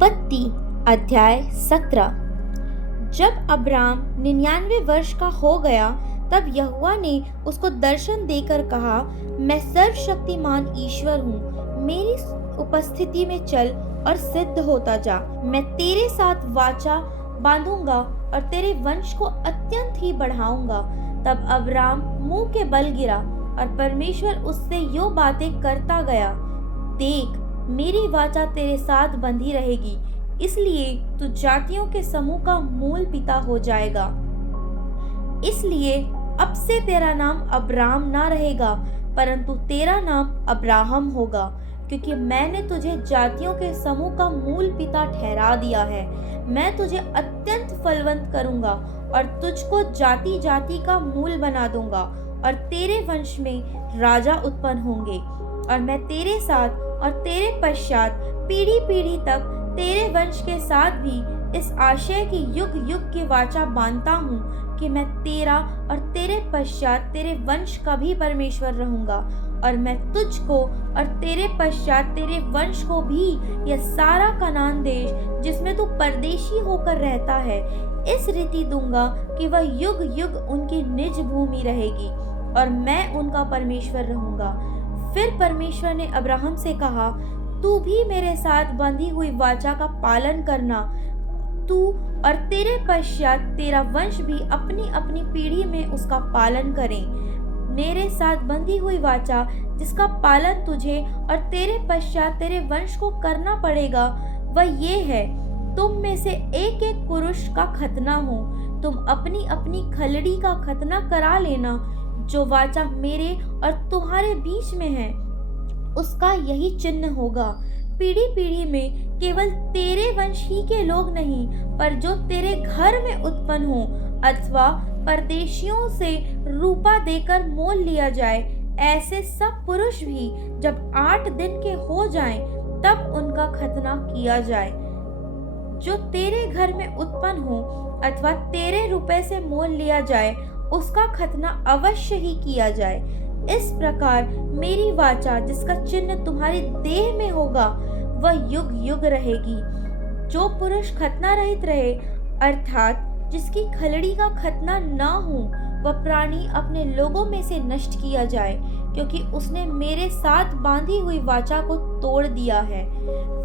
उत्पत्ति अध्याय 17। जब अब्राम 99 वर्ष का हो गया तब यहोवा ने उसको दर्शन देकर कहा, मैं सर्वशक्तिमान ईश्वर हूँ, मेरी उपस्थिति में चल और सिद्ध होता जा। मैं तेरे साथ वाचा बांधूंगा और तेरे वंश को अत्यंत ही बढ़ाऊंगा। तब अब्राम मुंह के बल गिरा और परमेश्वर उससे यो बातें करता गया, देख, मेरी वाचा तेरे साथ बंधी रहेगी, इसलिए तू जातियों के समूह का मूल पिता हो जाएगा। इसलिए अब से तेरा नाम अब्राम ना रहेगा, परंतु तेरा नाम अब्राहम होगा, क्योंकि मैंने तुझे जातियों के समूह का मूल पिता ठहरा दिया है। मैं तुझे अत्यंत फलवंत करूंगा और तुझको जाति जाति का मूल बना दूंगा, और तेरे वंश में राजा उत्पन्न होंगे। और मैं तेरे साथ और तेरे पश्चात पीढ़ी पीढ़ी तक तेरे वंश के साथ भी इस आशय की युग युग की वाचा बांधता हूँ कि मैं तेरा और तेरे पश्चात तेरे वंश का भी परमेश्वर रहूंगा। और मैं तुझको और तेरे पश्चात तेरे वंश को भी यह सारा कनान देश जिसमें तू परदेशी होकर रहता है इस रीति दूंगा कि वह युग युग उनकी निज भूमि रहेगी, और मैं उनका परमेश्वर रहूंगा। फिर परमेश्वर ने अब्राहम से कहा, तू भी मेरे साथ बंधी हुई वाचा का पालन करना। तू और तेरे पश्चात तेरा वंश भी अपनी अपनी पीढ़ी में उसका पालन करें। मेरे साथ बंधी हुई वाचा जिसका पालन तुझे और तेरे पश्चात तेरे वंश को करना पड़ेगा वह ये है, तुम में से एक एक पुरुष का खतना हो। तुम अपनी अपनी खलड़ी का खतना करा लेना। जो वाचा मेरे और तुम्हारे बीच में है उसका यही चिन्ह होगा। पीढ़ी पीढ़ी में केवल तेरे वंश ही के लोग नहीं, पर जो तेरे घर में उत्पन्न हो अथवा परदेशियों से रूपा देकर मोल लिया जाए, ऐसे सब पुरुष भी जब 8 दिन के हो जाएं, तब उनका खतना किया जाए। जो तेरे घर में उत्पन्न हो अथवा तेरे रुपए से मोल लिया जाए, उसका खतना अवश्य ही किया जाए। इस प्रकार मेरी वाचा जिसका चिन्ह तुम्हारी देह में होगा वह युग युग रहेगी। जो पुरुष खतना रहित रहे, अर्थात जिसकी खलड़ी का खतना न हो, वह प्राणी अपने लोगों में से नष्ट किया जाए, क्योंकि उसने मेरे साथ बांधी हुई वाचा को तोड़ दिया है।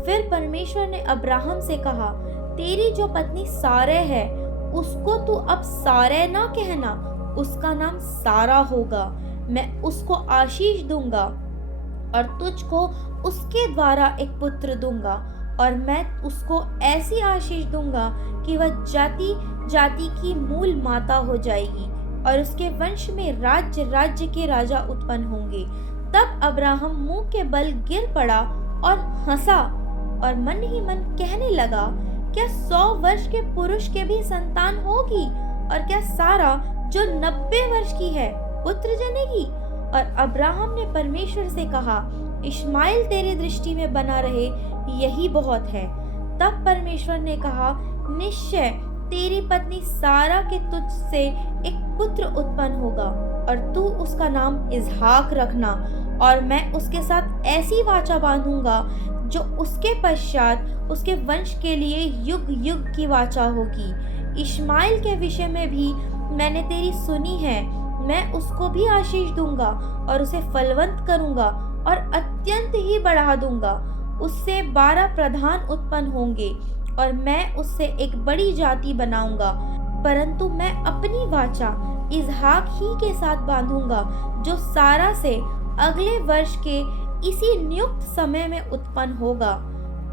फिर परमेश्वर ने अब्राहम से कहा, तेरी जो पत्नी सारै है उसको तू अब सारै ना कहना, उसका नाम सारा होगा। मैं उसको आशीष दूंगा और तुझको उसके द्वारा एक पुत्र दूंगा, और मैं उसको ऐसी आशीष दूंगा कि वह जाति जाति की मूल माता हो जाएगी, और उसके वंश में राज्य राज्य के राजा उत्पन्न होंगे। तब अब्राहम मुंह के बल गिर पड़ा और हंसा और मन ही मन कहने लगा, क्या 100 वर्ष के पुरुष के भी संतान होगी? और क्या सारा जो 90 वर्ष की है पुत्र जनेगी? और अब्राहम ने परमेश्वर से कहा, इश्माइल तेरी दृष्टि में बना रहे, यही बहुत है। तब परमेश्वर ने कहा, निश्चय तेरी पत्नी सारा के तुझसे एक पुत्र उत्पन्न होगा, और तू उसका नाम इसहाक रखना, और मैं उसके साथ ऐसी वाचा बांधूंगा जो उसके पश्चात उसके वंश के लिए युग युग की वाचा होगी। इश्माइल के विषय में भी मैंने तेरी सुनी है। मैं उसको भी आशीष दूंगा और उसे फलवंत करूंगा और अत्यंत ही बढ़ा दूंगा। उससे 12 प्रधान उत्पन्न होंगे, और मैं उससे एक बड़ी जाति बनाऊंगा। परंतु मैं अपनी वाचा इसहाक ही के साथ बांधूंगा, जो सारा से अगले वर्ष के इसी नियुक्त समय में उत्पन्न होगा।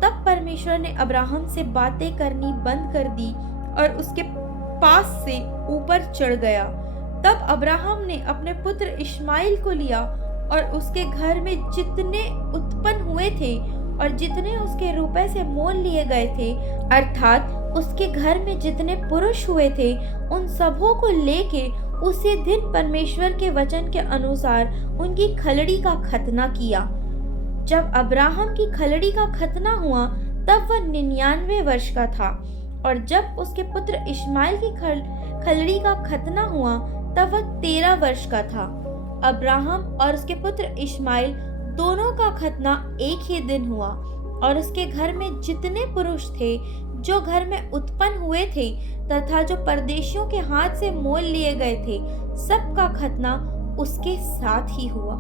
तब परमेश्वर ने अब्राहम से बातें करनी बंद कर दी और उसके पास से ऊपर चढ़ गया। तब अब्राहम ने अपने पुत्र इश्माइल को लिया, और उसके घर में जितने उत्पन्न हुए थे और जितने उसके रुपए से मोल लिए गए थे, अर्थात उसके घर में जितने पुरुष हुए थे, उन सबों को लेके उसी दिन परमेश्वर के वचन के अनुसार उनकी खलड़ी का खतना किया। जब अब्राहम की खलड़ी का खतना हुआ तब वह 99 वर्ष का था, और जब उसके पुत्र इश्माइल की खलड़ी का खतना हुआ तब वह 13 वर्ष का था। अब्राहम और उसके पुत्र इश्माइल दोनों का खतना एक ही दिन हुआ, और उसके घर में जितने पुरुष थे जो घर में उत्पन्न हुए थे तथा जो परदेशियों के हाथ से मोल लिए गए थे, सबका खतना उसके साथ ही हुआ।